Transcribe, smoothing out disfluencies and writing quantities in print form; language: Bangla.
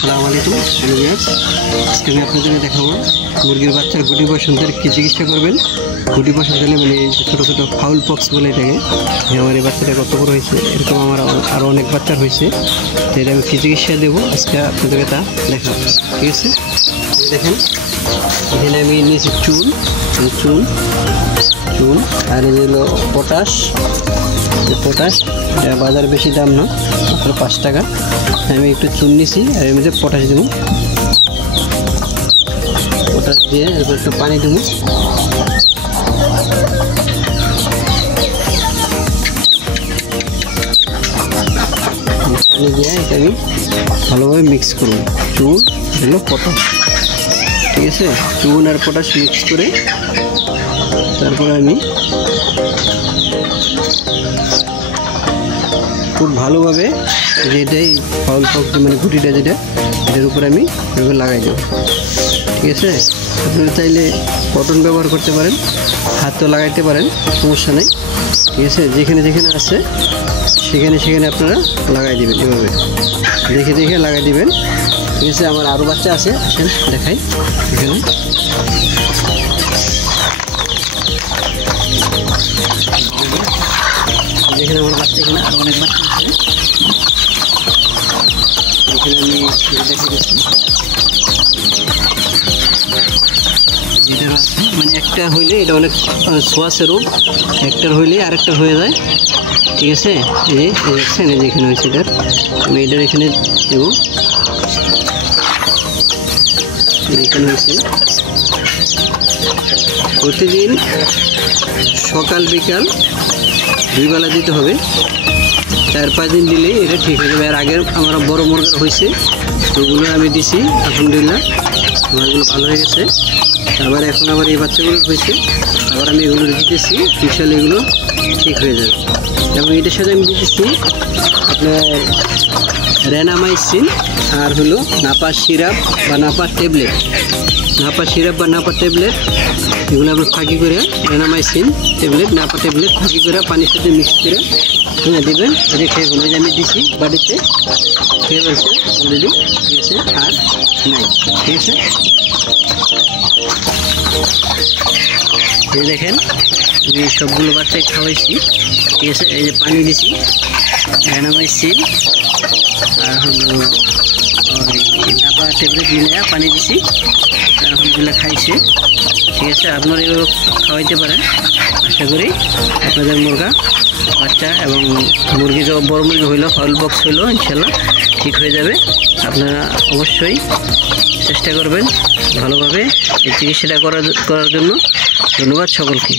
আসসালামু আলাইকুম ভিউয়ার্স, আজকে আমি আপনাদের দেখাবো মুরগির বাচ্চার গুটি বসন্তের কি চিকিৎসা করবেন। গুটি বসন্ত হলে মানে ছোটো ছোটো ফাউল পক্স বলে এটাকে, যে আমার এই বাচ্চাটা কত বড় হয়েছে, এরকম আমার আরও অনেক বাচ্চার হয়েছে, তো এটা আমি কী চিকিৎসা দেবো আজকে আপনাদেরকে তা দেখাবো। ঠিক আছে, দেখেন এখানে আমি নিয়েছি চুন চুন চুন আর এই হলো পটাশ। পটাশ এটা বাজার বেশি দাম না, মাত্র 5 টাকা। আমি একটু চুন নিছি আর এর মধ্যে পটাশ দেবো। পটাশ দিয়ে এরপর একটু পানি দেবো। পানি দিয়ে এটা আমি ভালোভাবে মিক্স করবো। চুন হলো পটাশ, ঠিক আছে, চুন আর পটাশ মিক্স করে তারপরে আমি খুব ভালোভাবে যেটাই ফাউল পক্স মানে গুটিটা যেটা, এটার উপরে আমি এভাবে লাগাই দেবো। ঠিক আছে, আপনারা চাইলে কটন ব্যবহার করতে পারেন, হাতও লাগাইতে পারেন, সমস্যা নেই। ঠিক আছে, যেখানে যেখানে আছে সেখানে সেখানে আপনারা লাগাই দিবেন, এভাবে দেখে দেখে লাগাই দিবেন। ঠিক আছে, আমার আরও বাচ্চা আছে, আসেন দেখাই। এখানে যেখানে আমার বাচ্চা, এখানে আরও অনেক বাচ্চা আছে। এখানে আমি যেটা আছে মানে একটা হইলে এটা অনেক সোয়াশে রোগ, একটার হইলে আরেকটা হয়ে যায়। ঠিক আছে, এই যে দেখছেন এই যেখানে হয়েছে এটার, আমি এটার এখানে দেবো। এখানে হয়েছে প্রতিদিন সকাল বিকাল 2 বেলা দিতে হবে। 4-5 দিন দিলেই এটা ঠিক হয়ে যাবে। আর আগের আমার বড় মুরগা হয়েছে, ওগুলো আমি দিছি, আলহামদুলিল্লাহ আমারগুলো ভালো হয়ে গেছে। আবার এখন আবার এই বাচ্চাগুলো হয়েছে, আবার আমি এগুলো দিতেছি, ইনশাআল্লাহ এগুলো ঠিক হয়ে যাবে। এবং এটার সাথে আমি দিতেছি আপনার রেনামাইসিন আর হলো নাপা সিরাপ বা নাপা ট্যাবলেট। নাপা সিরাপ বা নাপা ট্যাবলেট এগুলো আমরা ফাঁকি করে, রেনামাইসিন ট্যাবলেট নাপা ট্যাবলেট ফাঁকি করে পানির সাথে মিক্স করে দেবেন। এটা খেয়ে ফেলবে, আমি দিছি বাড়িতে, খেয়ে ফেলছে অলরেডি। ঠিক আছে, আর নাই। ঠিক আছে, এই দেখেন আমি সবগুলো বাচ্চায় খাওয়াইছি। ঠিক আছে, এই যে পানি দিছি, রেনামাইসিন আর হলো নাপা ট্যাবলেট মিলে পানি দিছি, আলহামদুলিল্লাহ খাইছে। ঠিক আছে, আপনারা এগুলো খাওয়াইতে পারেন। আশা করি আপনাদের মুরগা বাচ্চা এবং মুরগি বড় মুরগি হইলো, ফাউল বক্স হইলো, ইনশাল্লাহ ঠিক হয়ে যাবে। আপনারা অবশ্যই চেষ্টা করবেন ভালোভাবে এই চিকিৎসাটা করার জন্য। ধন্যবাদ সকলকে।